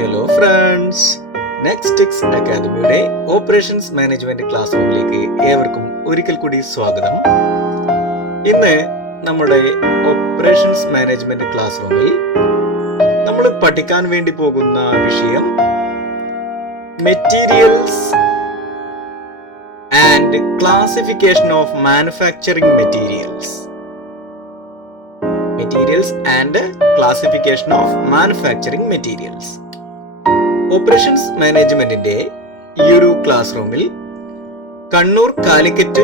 Hello friends, നെക്സ്റ്റ്സ് അക്കാദമിയുടെ operations management class റൂമിലേക്ക് ഏവർക്കും ഒരിക്കൽ കൂടി സ്വാഗതം. ഇന്ന് നമ്മുടെ ഓപ്പറേഷൻസ് മാനേജ്മെന്റ് ക്ലാസ് റൂമിൽ നമ്മൾ പഠിക്കാൻ വേണ്ടി പോകുന്ന വിഷയം materials and classification of manufacturing materials. Materials and classification of manufacturing materials. Operations മാനേജ്മെന്റിന്റെ ഈ ഒരു ക്ലാസ് റൂമിൽ കണ്ണൂർ, കാലിക്കറ്റ്,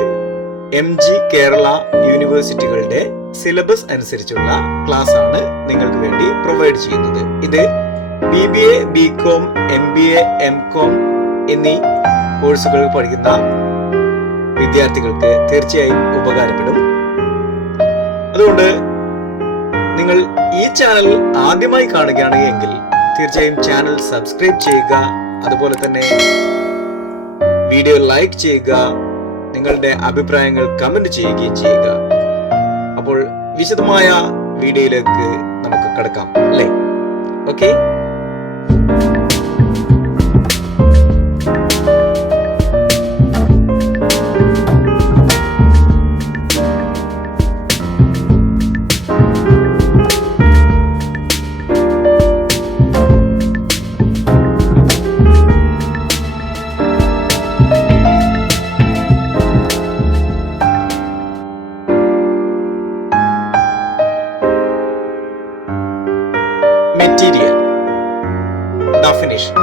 MG കേരള യൂണിവേഴ്സിറ്റികളുടെ സിലബസ് അനുസരിച്ചുള്ള ക്ലാസ് ആണ് നിങ്ങൾക്ക് വേണ്ടി പ്രൊവൈഡ് ചെയ്യുന്നത്. ഇത് BBA, BCom, MBA, MCom എന്നീ കോഴ്സുകൾ പഠിക്കുന്ന വിദ്യാർത്ഥികൾക്ക് തീർച്ചയായും ഉപകാരപ്പെടും. അതുകൊണ്ട് നിങ്ങൾ ഈ ചാനൽ ആദ്യമായി കാണുകയാണ് എങ്കിൽ തീർച്ചയായും ചാനൽ സബ്സ്ക്രൈബ് ചെയ്യുക. അതുപോലെ തന്നെ വീഡിയോ ലൈക്ക് ചെയ്യുക, നിങ്ങളുടെ അഭിപ്രായങ്ങൾ കമന്റ് ചെയ്യുകയും ചെയ്യുക. അപ്പോൾ വിശദമായ വീഡിയോയിലേക്ക് നമുക്ക് കടക്കാം അല്ലേ? ഓക്കെ. Material definition.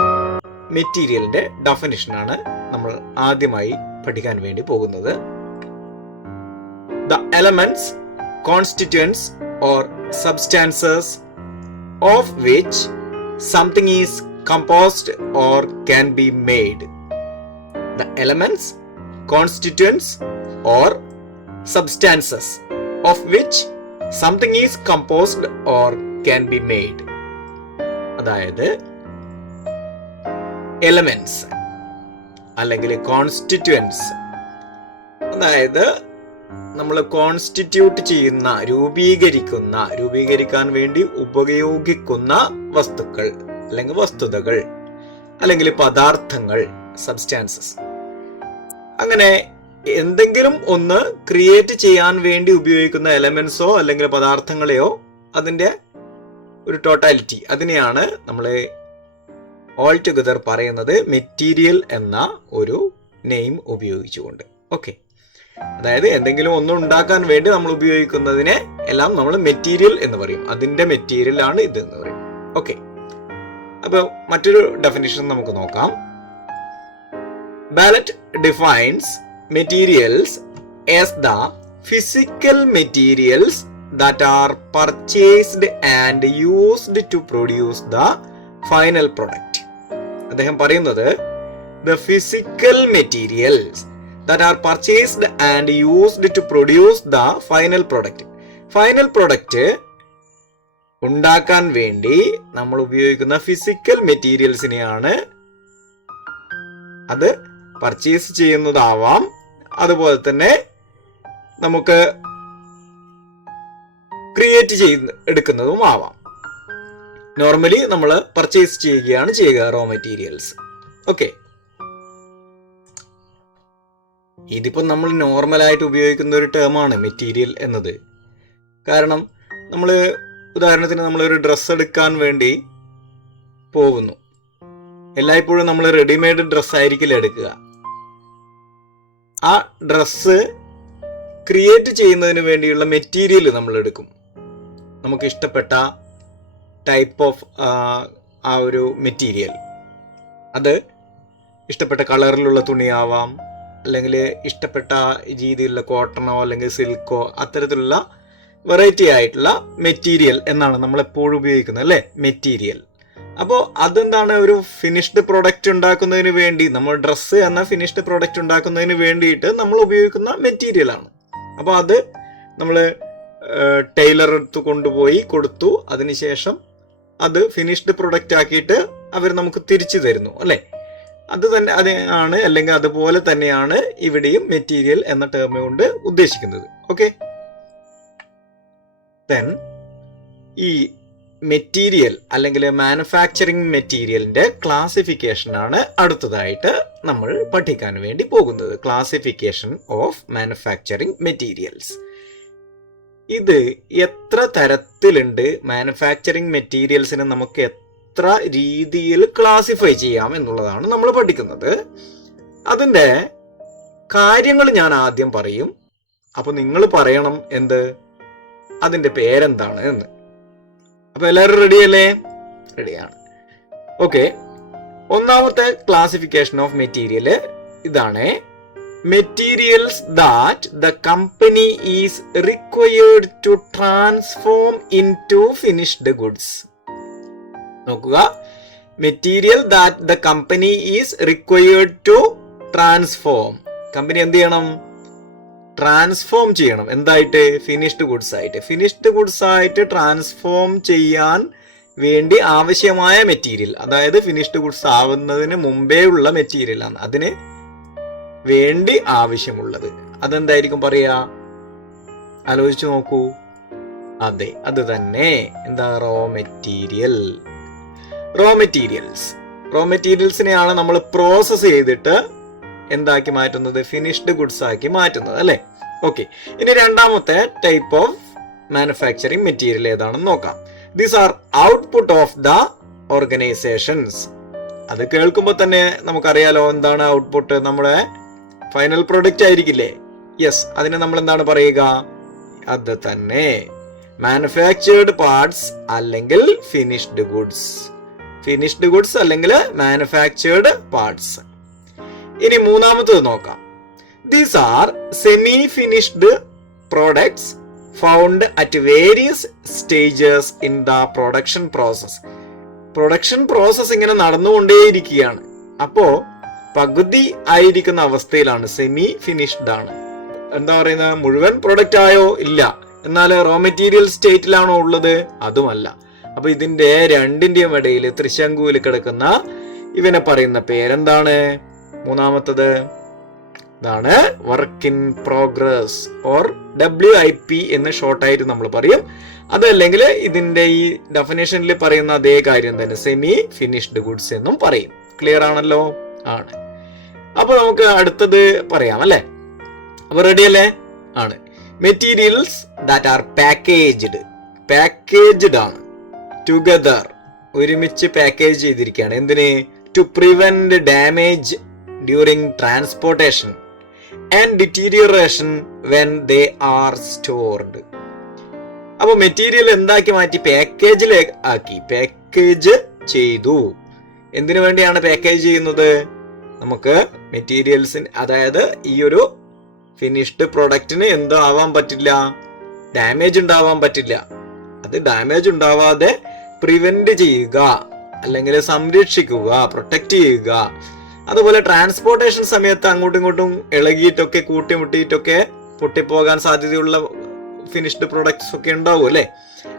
മെറ്റീരിയലിന്റെ ഡെഫിനിഷൻ ആണ് നമ്മൾ ആദ്യമായി പഠിക്കാൻ വേണ്ടി പോകുന്നത്. The elements, constituents or substances of which something is composed or can be made. The elements, constituents or substances of which something is composed or can be made. അതായത് elements അല്ലെങ്കിൽ constituents, അതായത് നമ്മൾ കോൺസ്റ്റിറ്റ്യൂട്ട് ചെയ്യുന്ന, രൂപീകരിക്കാൻ വേണ്ടി ഉപയോഗിക്കുന്ന വസ്തുക്കൾ അല്ലെങ്കിൽ വസ്തുതകൾ അല്ലെങ്കിൽ പദാർത്ഥങ്ങൾ, സബ്സ്റ്റാൻസസ്. അങ്ങനെ എന്തെങ്കിലും ഒന്ന് ക്രിയേറ്റ് ചെയ്യാൻ വേണ്ടി ഉപയോഗിക്കുന്ന എലമെന്റ്സോ അല്ലെങ്കിൽ പദാർത്ഥങ്ങളെയോ അതിന്റെ ഒരു ടോട്ടാലിറ്റി, അതിനെയാണ് നമ്മൾ ഓൾ ടുഗദർ പറയുന്നത് മെറ്റീരിയൽ എന്ന ഒരു നെയിം ഉപയോഗിച്ചുകൊണ്ട്. ഓക്കെ. അതായത് എന്തെങ്കിലും ഒന്നും ഉണ്ടാക്കാൻ വേണ്ടി നമ്മൾ ഉപയോഗിക്കുന്നതിനെ എല്ലാം നമ്മൾ മെറ്റീരിയൽ എന്ന് പറയും. അതിന്റെ മെറ്റീരിയൽ ആണ് ഇത് എന്ന് പറയും. ഓക്കെ. അപ്പോൾ മറ്റൊരു ഡെഫിനിഷൻ നമുക്ക് നോക്കാം. Ballot defines materials as the physical materials that are purchased and used to produce the final product. അദ്ദേഹം പറയുന്നത് the physical materials that are purchased and used to produce the final product. Final product ഉണ്ടാക്കാൻ വേണ്ടി നമ്മൾ ഉപയോഗിക്കുന്ന physical മെറ്റീരിയൽസിനെയാണ്. അത് purchase ചെയ്യുന്നതാവാം, അതുപോലെ തന്നെ നമുക്ക് ക്രിയേറ്റ് എടുക്കുന്നതും ആവാം. നോർമലി നമ്മൾ പർച്ചേസ് ചെയ്യുകയാണ് ചെയ്യുക റോ മെറ്റീരിയൽസ്. ഓക്കെ. ഇതിപ്പോ നമ്മൾ നോർമലായിട്ട് ഉപയോഗിക്കുന്ന ഒരു ടേമാണ് മെറ്റീരിയൽ എന്നത്. കാരണം നമ്മൾ ഉദാഹരണത്തിന് നമ്മളൊരു ഡ്രസ്സ് എടുക്കാൻ വേണ്ടി പോകുന്നു. എല്ലായ്പ്പോഴും നമ്മൾ റെഡിമെയ്ഡ് ഡ്രസ്സ് ആയിരിക്കില്ല എടുക്കുക. ആ ഡ്രസ്സ് ക്രിയേറ്റ് ചെയ്യുന്നതിന് വേണ്ടിയുള്ള മെറ്റീരിയൽ നമ്മൾ എടുക്കും. നമുക്ക് ഇഷ്ടപ്പെട്ട ടൈപ്പ് ഓഫ് ആ ഒരു മെറ്റീരിയൽ, അത് ഇഷ്ടപ്പെട്ട കളറിലുള്ള തുണിയാവാം, അല്ലെങ്കിൽ ഇഷ്ടപ്പെട്ട രീതിയിലുള്ള കോട്ടണോ അല്ലെങ്കിൽ സിൽക്കോ, അത്തരത്തിലുള്ള വെറൈറ്റി ആയിട്ടുള്ള മെറ്റീരിയൽ എന്നാണ് നമ്മൾ എപ്പോഴും ഉപയോഗിക്കുന്നത് അല്ലേ, മെറ്റീരിയൽ. അപ്പോൾ അതെന്താണ്, ഒരു ഫിനിഷ്ഡ് പ്രൊഡക്റ്റ് ഉണ്ടാക്കുന്നതിന് വേണ്ടി, നമ്മൾ ഡ്രസ്സ് എന്ന ഫിനിഷ്ഡ് പ്രൊഡക്റ്റ് ഉണ്ടാക്കുന്നതിന് വേണ്ടിയിട്ട് നമ്മൾ ഉപയോഗിക്കുന്ന മെറ്റീരിയൽ ആണ്. അപ്പോൾ അത് നമ്മൾ ടൈലർ അടുത്ത് കൊണ്ടുപോയി കൊടുത്തു, അതിനുശേഷം അത് ഫിനിഷ്ഡ് പ്രൊഡക്റ്റ് ആക്കിയിട്ട് അവർ നമുക്ക് തിരിച്ചു തരുന്നു അല്ലേ. അത് തന്നെ അതാണ്, അല്ലെങ്കിൽ അതുപോലെ തന്നെയാണ് ഇവിടെയും മെറ്റീരിയൽ എന്ന ടേം കൊണ്ട് ഉദ്ദേശിക്കുന്നത്. ഓക്കെ. ദെൻ ഈ മെറ്റീരിയൽ അല്ലെങ്കിൽ മാനുഫാക്ചറിങ് മെറ്റീരിയലിന്റെ ക്ലാസിഫിക്കേഷൻ ആണ് അടുത്തതായിട്ട് നമ്മൾ പഠിക്കാൻ വേണ്ടി പോകുന്നത്. Classification of manufacturing materials. ഇത് എത്ര തരത്തിലുണ്ട്, മാനുഫാക്ചറിങ് മെറ്റീരിയൽസിനെ നമുക്ക് എത്ര രീതിയിൽ ക്ലാസിഫൈ ചെയ്യാം എന്നുള്ളതാണ് നമ്മൾ പഠിക്കുന്നത്. അതിൻ്റെ കാര്യങ്ങൾ ഞാൻ ആദ്യം പറയും. അപ്പൊ നിങ്ങൾ പറയണം എന്ത്, അതിന്റെ പേരെന്താണ് എന്ന്. അപ്പൊ എല്ലാവരും റെഡിയല്ലേ? റെഡിയാണ്. ഓക്കെ, ഒന്നാമത്തെ ക്ലാസിഫിക്കേഷൻ ഓഫ് മെറ്റീരിയൽ ഇതാണ്: materials that the company is required to transform into finished goods. നോക്കുക, material that the company is required to transform. Company എന്ത് ചെയ്യണം? ട്രാൻസ്ഫോം ചെയ്യണം. എന്തായിട്ട്? ഫിനിഷ്ഡ് ഗുഡ്സ് ആയിട്ട്. ഫിനിഷ്ഡ് ഗുഡ്സ് ആയിട്ട് ട്രാൻസ്ഫോം ചെയ്യാൻ വേണ്ടി ആവശ്യമായ മെറ്റീരിയൽ, അതായത് ഫിനിഷ്ഡ് ഗുഡ്സ് ആവുന്നതിന് മുമ്പേ ഉള്ള മെറ്റീരിയൽ ആണ് അതിന് വേണ്ടി ആവശ്യമുള്ളത്. അതെന്തായിരിക്കും പറയാ? ആലോചിച്ചു നോക്കൂ. അതെ, അത് തന്നെ. എന്താ? Raw material. റോ മെറ്റീരിയൽസിനെയാണ് നമ്മൾ പ്രോസസ് ചെയ്തിട്ട് എന്താക്കി മാറ്റുന്നത്? ഫിനിഷ്ഡ് ഗുഡ്സ് ആക്കി മാറ്റുന്നത്, അല്ലെ? ഓക്കെ, ഇനി രണ്ടാമത്തെ ടൈപ്പ് ഓഫ് മാനുഫാക്ചറിങ് മെറ്റീരിയൽ ഏതാണെന്ന് നോക്കാം. These are output of the organisations. അത് കേൾക്കുമ്പോൾ തന്നെ നമുക്കറിയാലോ എന്താണ് ഔട്ട്പുട്ട്. നമ്മുടെ ഫൈനൽ പ്രൊഡക്റ്റ് ആയിരിക്കില്ലേ? യെസ്, അതിനെ നമ്മൾ എന്താണ് പറയുക? അത് തന്നെ, മാനുഫാക്ചേർഡ് പാർട്സ് അല്ലെങ്കിൽ ഫിനിഷ്ഡ് ഗുഡ്സ്. ഫിനിഷ്ഡ് ഗുഡ്സ് അല്ലെങ്കിൽ മാനുഫാക്ചേർഡ് പാർട്സ്. ഇനി മൂന്നാമത്തത് നോക്കാം. These are semi finished products found at various stages in the production process. Production process ഇങ്ങനെ നടന്നുകൊണ്ടേയിരിക്കുകയാണ്. അപ്പോ പകുതി ആയിരിക്കുന്ന അവസ്ഥയിലാണ്, സെമി ഫിനിഷ്ഡ് ആണ്. എന്താ പറയുന്നത്? മുഴുവൻ പ്രൊഡക്റ്റ് ആയോ? ഇല്ല. എന്നാൽ റോ മെറ്റീരിയൽ സ്റ്റേറ്റിലാണോ ഉള്ളത്? അതുമല്ല. അപ്പൊ ഇതിന്റെ രണ്ടിന്റെയും ഇടയിൽ ത്രിശങ്കുവിൽ കിടക്കുന്ന ഇവനെ പറയുന്ന പേരെന്താണ്? മൂന്നാമത്തത് ഇതാണ് work in progress or WIP എന്ന് ഷോർട്ടായിട്ട് നമ്മൾ പറയും. അതല്ലെങ്കിൽ ഇതിന്റെ ഈ ഡെഫിനേഷനിൽ പറയുന്ന അതേ കാര്യം തന്നെ, സെമി ഫിനിഷ്ഡ് ഗുഡ്സ് എന്നും പറയും. ക്ലിയർ ആണല്ലോ? ആണ്. അപ്പൊ നമുക്ക് അടുത്തത് പറയാം, അല്ലെ? അപ്പൊ റെഡി അല്ലേ? ആണ്. മെറ്റീരിയൽസ് ദാറ്റ് ആർ പാക്കേജ്ഡ് ആണ്. ടുഗദർ, ഒരുമിച്ച് പാക്കേജ് ചെയ്തിരിക്കുകയാണ്. എന്തിന്? To prevent damage during transportation and deterioration when they are stored. അപ്പൊ മെറ്റീരിയൽ എന്താക്കി മാറ്റി? പാക്കേജിലേക്ക് ആക്കി. പാക്കേജ് ചെയ്തു. എന്തിനു വേണ്ടിയാണ് പാക്കേജ് ചെയ്യുന്നത്? നമുക്ക് മെറ്റീരിയൽസിന്, അതായത് ഈ ഒരു ഫിനിഷ്ഡ് പ്രൊഡക്റ്റിന് എന്തോ ആവാൻ പറ്റില്ല, ഡാമേജ് ഉണ്ടാവാൻ പറ്റില്ല. അത് ഡാമേജ് ഉണ്ടാവാതെ പ്രിവെന്റ് ചെയ്യുക, അല്ലെങ്കിൽ സംരക്ഷിക്കുക, പ്രൊട്ടക്ട് ചെയ്യുക. അതുപോലെ ട്രാൻസ്പോർട്ടേഷൻ സമയത്ത് അങ്ങോട്ടും ഇങ്ങോട്ടും ഇളകിയിട്ടൊക്കെ കൂട്ടിമുട്ടിയിട്ടൊക്കെ പൊട്ടിപ്പോകാൻ സാധ്യതയുള്ള ഫിനിഷ്ഡ് പ്രൊഡക്ട്സ് ഒക്കെ ഉണ്ടാവും, അല്ലെ?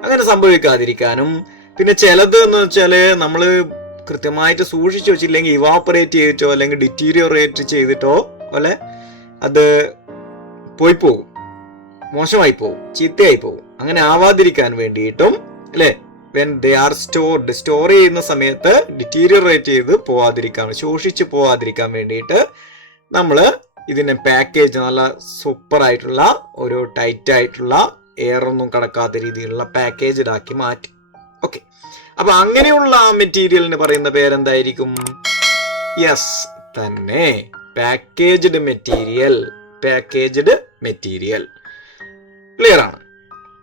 അങ്ങനെ സംഭവിക്കാതിരിക്കാനും, പിന്നെ ചിലത് എന്ന് വെച്ചാല് നമ്മള് കൃത്യമായിട്ട് സൂക്ഷിച്ചു വെച്ചില്ലെങ്കിൽ ഇവാപ്പറേറ്റ് ചെയ്തിട്ടോ അല്ലെങ്കിൽ ഡിറ്റീരിയോറേറ്റ് ചെയ്തിട്ടോ അല്ലെ അത് പോയി പോകും, മോശമായി പോകും, ചീത്തയായി പോകും. അങ്ങനെ ആവാതിരിക്കാൻ വേണ്ടിയിട്ടും, അല്ലെ, when they are stored, store ചെയ്യുന്ന സമയത്ത് ഡിറ്റീരിയറേറ്റ് ചെയ്ത് പോവാതിരിക്കാൻ, ശോഷിച്ച് പോവാതിരിക്കാൻ വേണ്ടിയിട്ട് നമ്മൾ ഇതിനെ പാക്കേജ് നല്ല സൂപ്പർ ആയിട്ടുള്ള ഒരു ടൈറ്റ് ആയിട്ടുള്ള എയർ ഒന്നും കടക്കാത്ത രീതിയിലുള്ള പാക്കേജ്ഡ് ആക്കി മാറ്റി. ഓക്കെ, അപ്പൊ അങ്ങനെയുള്ള മെറ്റീരിയലിന് പറയുന്ന പേരെന്തായിരിക്കും? യെസ്, തന്നെ, packaged material. Packaged material. Clear ആണ്?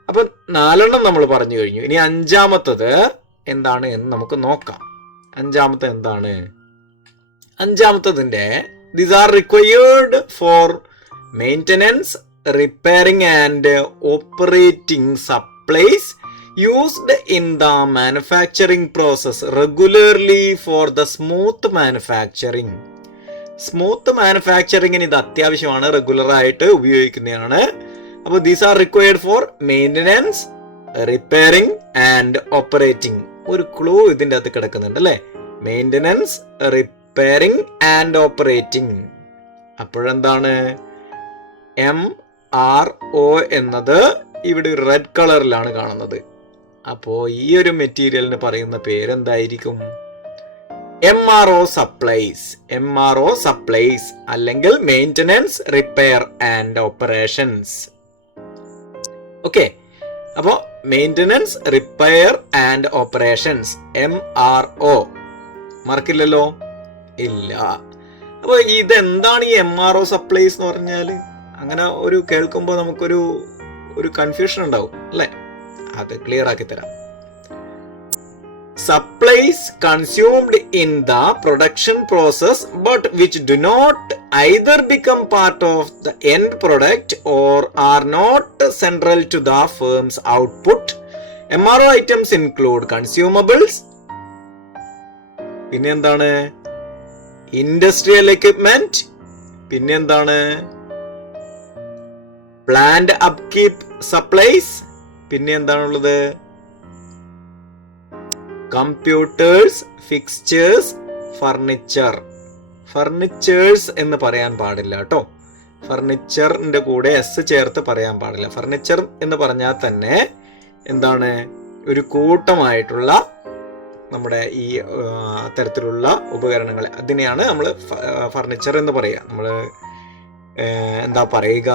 അപ്പൊ 4 നമ്മൾ പറഞ്ഞു കഴിഞ്ഞു. ഇനി 5 എന്താണ് എന്ന് നമുക്ക് നോക്കാം. 5 എന്താണ്? 5 these are required for maintenance, repairing and operating supplies used in the manufacturing process regularly for the smooth manufacturing. Smooth മാനുഫാക്ചറിങ്ങിന് ഇത് അത്യാവശ്യമാണ്, റെഗുലർ ആയിട്ട് ഉപയോഗിക്കുന്നതാണ്. അപ്പോൾ these are required for maintenance, repairing and operating. ഒരു ക്ലൂ ഇതിൻ്റെ അകത്ത് കിടക്കുന്നുണ്ട്, അല്ലേ? Maintenance, repairing and operating. അപ്പോഴെന്താണ്? MRO എന്നത് ഇവിടെ റെഡ് കളറിലാണ് കാണുന്നത്. അപ്പോൾ ഈ ഒരു മെറ്റീരിയലിന് പറയുന്ന പേരെന്തായിരിക്കും? MRO supplies. MRO സപ്ലൈസ് അല്ലെങ്കിൽ maintenance, repair and operations. Okay, അപ്പോൾ maintenance, repair and operations, MRO. മറക്കില്ലല്ലോ? ഇല്ല. അപ്പോൾ ഇതെന്താണ് ഈ MRO സപ്ലൈസ് എന്ന് പറഞ്ഞാൽ? അങ്ങനെ ഒരു കേൾക്കുമ്പോൾ നമുക്കൊരു കൺഫ്യൂഷൻ ഉണ്ടാവും അല്ലേ? അത് ക്ലിയർ ആക്കി തരാം. Supplies consumed in the production process but which do not either become part of the end product or are not central to the firm's output. MRO items include consumables, പിന്നെ എന്താണ്, industrial equipment, പിന്നെ എന്താണ്, plant upkeep supplies, പിന്നെ എന്താണുള്ളത്, computers, fixtures, furniture. Furnitures എന്ന് പറയാൻ പാടില്ല കേട്ടോ. ഫർണിച്ചറിന്റെ കൂടെ എസ് ചേർത്ത് പറയാൻ പാടില്ല. ഫർണിച്ചർ എന്ന് പറഞ്ഞാൽ തന്നെ എന്താണ്, ഒരു കൂട്ടമായിട്ടുള്ള നമ്മുടെ ഈ തരത്തിലുള്ള ഉപകരണങ്ങൾ, അതിനെയാണ് നമ്മൾ ഫർണിച്ചർ എന്ന് പറയുക. നമ്മൾ എന്താ പറയുക,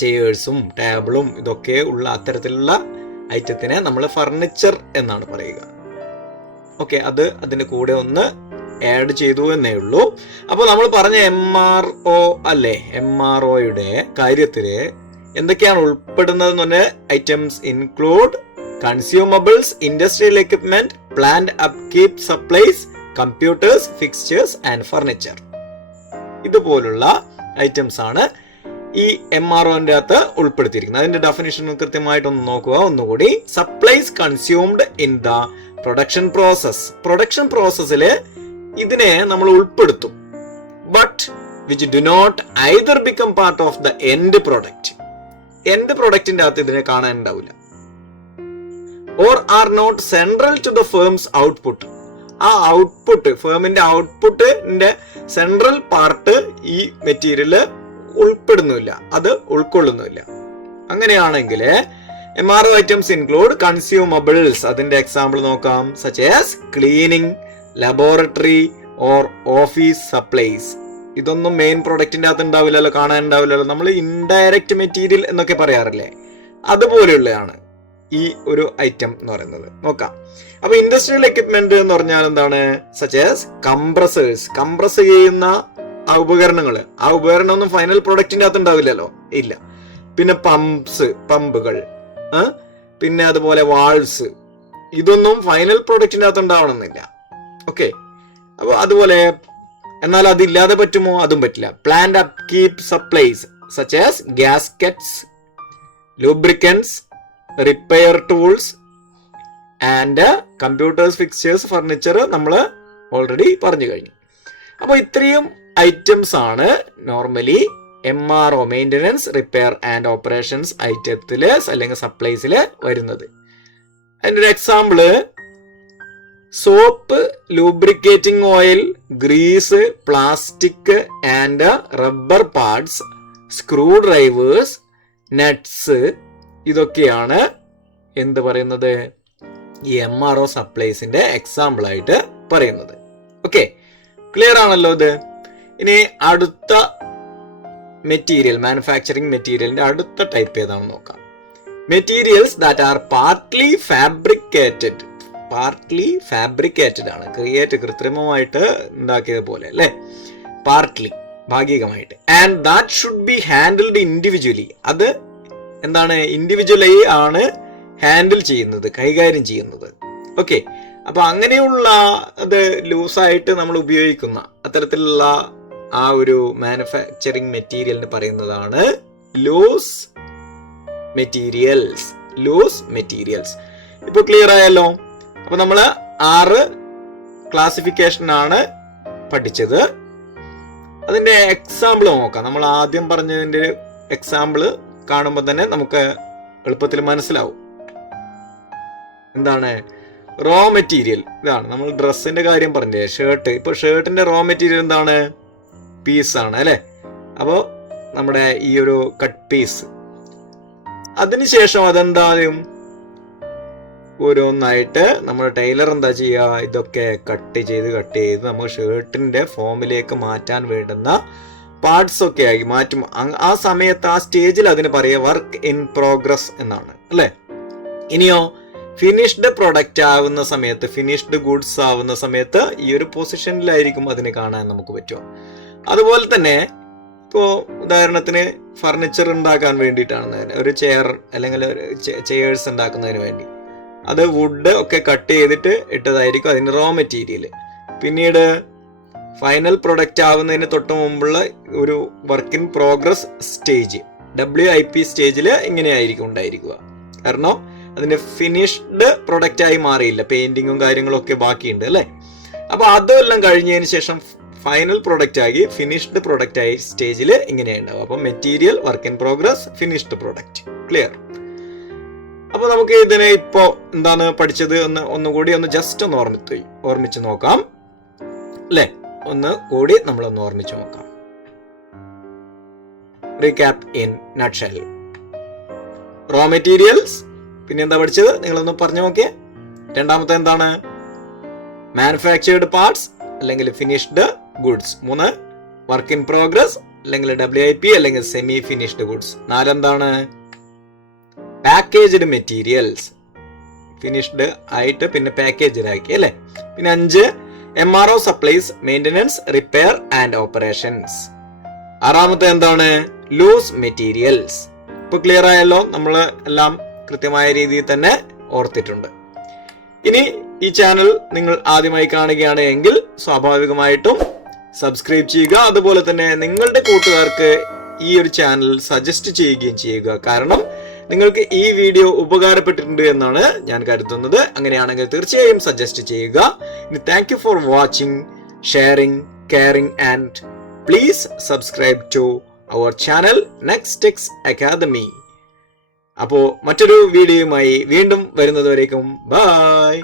ചെയേഴ്സും ടേബിളും ഇതൊക്കെ ഉള്ള അത്തരത്തിലുള്ള ഐറ്റത്തിനെ നമ്മൾ ഫർണിച്ചർ എന്നാണ് പറയുക. ഓക്കെ, അതിന്റെ കൂടെ ഒന്ന് ആഡ് ചെയ്തു എന്നേ ഉള്ളൂ. അപ്പോൾ നമ്മൾ പറഞ്ഞ MRO അല്ലേ, MROയുടെ കാര്യത്തില് എന്തൊക്കെയാണ് ഉൾപ്പെടുന്നതെന്ന് പറഞ്ഞാൽ items include consumables, industrial equipment, plant upkeep supplies, computers, fixtures and furniture. ഇതുപോലുള്ള ഐറ്റംസ് ആണ് ഈ MROന്റെ അകത്ത് ഉൾപ്പെടുത്തിയിരിക്കുന്നത്. അതിന്റെ ഡെഫിനിഷൻ കൃത്യമായിട്ടൊന്ന് നോക്കുക ഒന്നുകൂടി. Supplies consumed in the production process. Production പ്രോസസ്സിൽ ഇതിനെ നമ്മൾ ഉൾപ്പെടുത്തും. But which do not either become part of the end product. End പ്രൊഡക്റ്റിന്റെ അകത്ത് ഇതിനെ കാണാൻ ഉണ്ടാവില്ല. Or are not central to the firm's output. ആ ഔട്ട്പുട്ട്, ഫേമിന്റെ ഔട്ട്പുട്ടിന്റെ സെൻട്രൽ പാർട്ട് ഈ മെറ്റീരിയല് ഉൾപ്പെടുന്നില്ല, അത് ഉൾക്കൊള്ളുന്നില്ല. അങ്ങനെയാണെങ്കിൽ MRO ഐറ്റംസ് ഇൻക്ലൂഡ് കൺസ്യൂമബിൾസ്. അതിന്റെ എക്സാമ്പിൾ നോക്കാം. Such as cleaning, laboratory or office supplies. ഇതൊന്നും മെയിൻ പ്രൊഡക്റ്റിന്റെ അകത്ത് ഉണ്ടാവില്ലല്ലോ, കാണാൻ ഉണ്ടാവില്ലല്ലോ. നമ്മൾ ഇൻഡയറക്റ്റ് മെറ്റീരിയൽ എന്നൊക്കെ പറയാറില്ലേ, അതുപോലെയുള്ളതാണ് ഈ ഒരു ഐറ്റം എന്ന് പറയുന്നത്. നോക്കാം. അപ്പൊ ഇൻഡസ്ട്രിയൽ എക്യുപ്മെന്റ് എന്ന് പറഞ്ഞാൽ എന്താണ്? Such as compressors. കംപ്രസ് ചെയ്യുന്ന ആ ഉപകരണം ഒന്നും ഫൈനൽ പ്രൊഡക്റ്റിന്റെ അകത്ത് ഉണ്ടാവില്ലല്ലോ, ഇല്ല. പിന്നെ പമ്പുകൾ, പിന്നെ അതുപോലെ വാൾവ്സ്, ഇതൊന്നും ഫൈനൽ പ്രൊഡക്റ്റിന്റെ അകത്ത് ഉണ്ടാവണമെന്നില്ല. ഓക്കെ, അപ്പൊ അതുപോലെ, എന്നാൽ അതില്ലാതെ പറ്റുമോ? അതും പറ്റില്ല. Plant upkeep supplies such as gaskets, lubricants, repair tools and computers, fixtures, furniture നമ്മൾ ഓൾറെഡി പറഞ്ഞു കഴിഞ്ഞു. അപ്പോൾ ഇത്രയും ഐറ്റംസ് ആണ് normally MRO, maintenance, repair and operations ഐറ്റത്തില് അല്ലെങ്കിൽ സപ്ലൈസില് വരുന്നത്. അതിൻ്റെ ഒരു example soap, lubricating oil, grease, plastic and rubber parts, screw drivers, nuts. ഇതൊക്കെയാണ് എന്ത് പറയുന്നത്, ഈ MRO സപ്ലൈസിന്റെ എക്സാമ്പിൾ ആയിട്ട് പറയുന്നത്. ഓക്കെ, ക്ലിയർ ആണല്ലോ ഇത്. ഇനി അടുത്ത മെറ്റീരിയൽ, മാനുഫാക്ചറിങ് മെറ്റീരിയലിന്റെ അടുത്ത ടൈപ്പ് ഏതാണെന്ന് നോക്കാം. Materials that are partly fabricated. Partly fabricated ആണ്, കൃത്രിമമായിട്ട് ഉണ്ടാക്കിയത് പോലെ അല്ലെ, പാർട്ട്ലി, ഭാഗികമായിട്ട്. And that should be handled individually. അത് എന്താണ്, ഇൻഡിവിജ്വലി ആണ് ഹാൻഡിൽ ചെയ്യുന്നത്, കൈകാര്യം ചെയ്യുന്നത്. ഓക്കെ, അപ്പൊ അങ്ങനെയുള്ള അത് ലൂസായിട്ട് നമ്മൾ ഉപയോഗിക്കുന്ന അത്തരത്തിലുള്ള ആ ഒരു മാനുഫാക്ചറിങ് മെറ്റീരിയലിന് പറയുന്നതാണ് ലൂസ് മെറ്റീരിയൽസ്. Loose materials. ഇപ്പൊ ക്ലിയർ ആയല്ലോ. അപ്പൊ നമ്മൾ 6 ക്ലാസിഫിക്കേഷൻ ആണ് പഠിച്ചത്. അതിന്റെ എക്സാമ്പിൾ നോക്കാം. നമ്മൾ ആദ്യം പറഞ്ഞതിന്റെ എക്സാമ്പിൾ കാണുമ്പോൾ തന്നെ നമുക്ക് എളുപ്പത്തിൽ മനസ്സിലാവും. എന്താണ് റോ മെറ്റീരിയൽ? ഇതാണ് നമ്മൾ ഡ്രസ്സിന്റെ കാര്യം പറഞ്ഞേ, ഷർട്ട്. ഇപ്പൊ ഷർട്ടിന്റെ റോ മെറ്റീരിയൽ എന്താണ്? പീസാണ് അല്ലെ. അപ്പോൾ നമ്മുടെ ഈ ഒരു കട്ട് പീസ്, അതിനുശേഷം അതെന്തായും ഓരോന്നായിട്ട് നമ്മൾ ടൈലർ എന്താ ചെയ്യുക, ഇതൊക്കെ കട്ട് ചെയ്ത് നമ്മൾ ഷർട്ടിൻ്റെ ഫോമിലേക്ക് മാറ്റാൻ വേണ്ടുന്ന പാർട്സ് ഒക്കെ ആയി മാറ്റും. ആ സമയത്ത് ആ സ്റ്റേജിൽ അതിന് പറയുക വർക്ക് ഇൻ പ്രോഗ്രസ് എന്നാണ് അല്ലേ. ഇനിയോ ഫിനിഷ്ഡ് പ്രൊഡക്റ്റ് ആവുന്ന സമയത്ത്, ഫിനിഷ്ഡ് ഗുഡ്സ് ആവുന്ന സമയത്ത് ഈ ഒരു പൊസിഷനിലായിരിക്കും അതിന് കാണാൻ നമുക്ക് പറ്റുക. അതുപോലെ തന്നെ ഇപ്പോൾ ഉദാഹരണത്തിന് ഫർണിച്ചർ ഉണ്ടാക്കാൻ വേണ്ടിയിട്ടാണ് ഒരു ചെയർ അല്ലെങ്കിൽ ചെയേഴ്സ് ഉണ്ടാക്കുന്നതിന് വേണ്ടി അത് വുഡ് ഒക്കെ കട്ട് ചെയ്തിട്ട് ഇട്ടതായിരിക്കും അതിൻ്റെ റോ മെറ്റീരിയൽ. പിന്നീട് ഫൈനൽ പ്രൊഡക്റ്റ് ആവുന്നതിന് തൊട്ട് മുമ്പുള്ള ഒരു work in progress stage WIP സ്റ്റേജിൽ ഇങ്ങനെയായിരിക്കും ഉണ്ടായിരിക്കുക. കാരണം അതിന്റെ ഫിനിഷ്ഡ് പ്രൊഡക്റ്റ് ആയി മാറിയില്ല, പെയിന്റിങ്ങും കാര്യങ്ങളും ഒക്കെ ബാക്കിയുണ്ട് അല്ലേ. അപ്പൊ അതെല്ലാം കഴിഞ്ഞതിന് ശേഷം ഫൈനൽ പ്രൊഡക്റ്റ് ആയി ഫിനിഷ്ഡ് പ്രൊഡക്റ്റ് ആയി സ്റ്റേജിൽ ഇങ്ങനെയുണ്ടാവും. അപ്പൊ material, work in progress, finished product. Clear? അപ്പൊ നമുക്ക് ഇതിനെ ഇപ്പോ എന്താണ് പഠിച്ചത് ഒന്നുകൂടി ജസ്റ്റ് ഓർമ്മിച്ച് നോക്കാം അല്ലേ. ഒന്ന് കൂടി നമ്മളൊന്ന് ഓർമ്മിച്ച് നോക്കാം. Recap in nutshell. Raw materials, പിന്നെ എന്താ പഠിച്ചത് നിങ്ങളൊന്ന് പറഞ്ഞു നോക്കിയേ. രണ്ടാമത്തെ എന്താണ്? മാനുഫാക്ചേർഡ് പാർട്സ് അല്ലെങ്കിൽ finished goods. 3 work in progress അല്ലെങ്കിൽ WIP അല്ലെങ്കിൽ സെമി ഫിനിഷ്ഡ് ഗുഡ്സ്. 4 എന്താണ്? പാക്കേജ്ഡ് മെറ്റീരിയൽസ്, ഫിനിഷ്ഡ് ആയിട്ട് പിന്നെ പാക്കേജ്ഡ് ആക്കി അല്ലേ. പിന്നെ 5 MRO supplies, maintenance, repair and operations. 6ാമത്തെ എന്താണ്? Loose materials. ഇപ്പൊ ക്ലിയർ ആയല്ലോ, നമ്മൾ എല്ലാം കൃത്യമായ രീതിയിൽ തന്നെ ഓർത്തിട്ടുണ്ട്. ഇനി ഈ ചാനൽ നിങ്ങൾ ആദ്യമായി കാണുകയാണ് എങ്കിൽ സ്വാഭാവികമായിട്ടും സബ്സ്ക്രൈബ് ചെയ്യുക. അതുപോലെ തന്നെ നിങ്ങളുടെ കൂട്ടുകാർക്ക് ഈ ഒരു ചാനൽ സജസ്റ്റ് ചെയ്യുകയും ചെയ്യുക. കാരണം നിങ്ങൾക്ക് ഈ വീഡിയോ ഉപകാരപ്പെട്ടിട്ടുണ്ട് എന്നാണ് ഞാൻ കരുതുന്നത്. അങ്ങനെയാണെങ്കിൽ തീർച്ചയായും സജസ്റ്റ് ചെയ്യുക. ഇനി thank you for watching, sharing, caring and please subscribe to our channel Next Tex Academy. അപ്പോൾ മറ്റൊരു വീഡിയോയുമായി വീണ്ടും വരുന്നതുവരേക്കും ബൈ.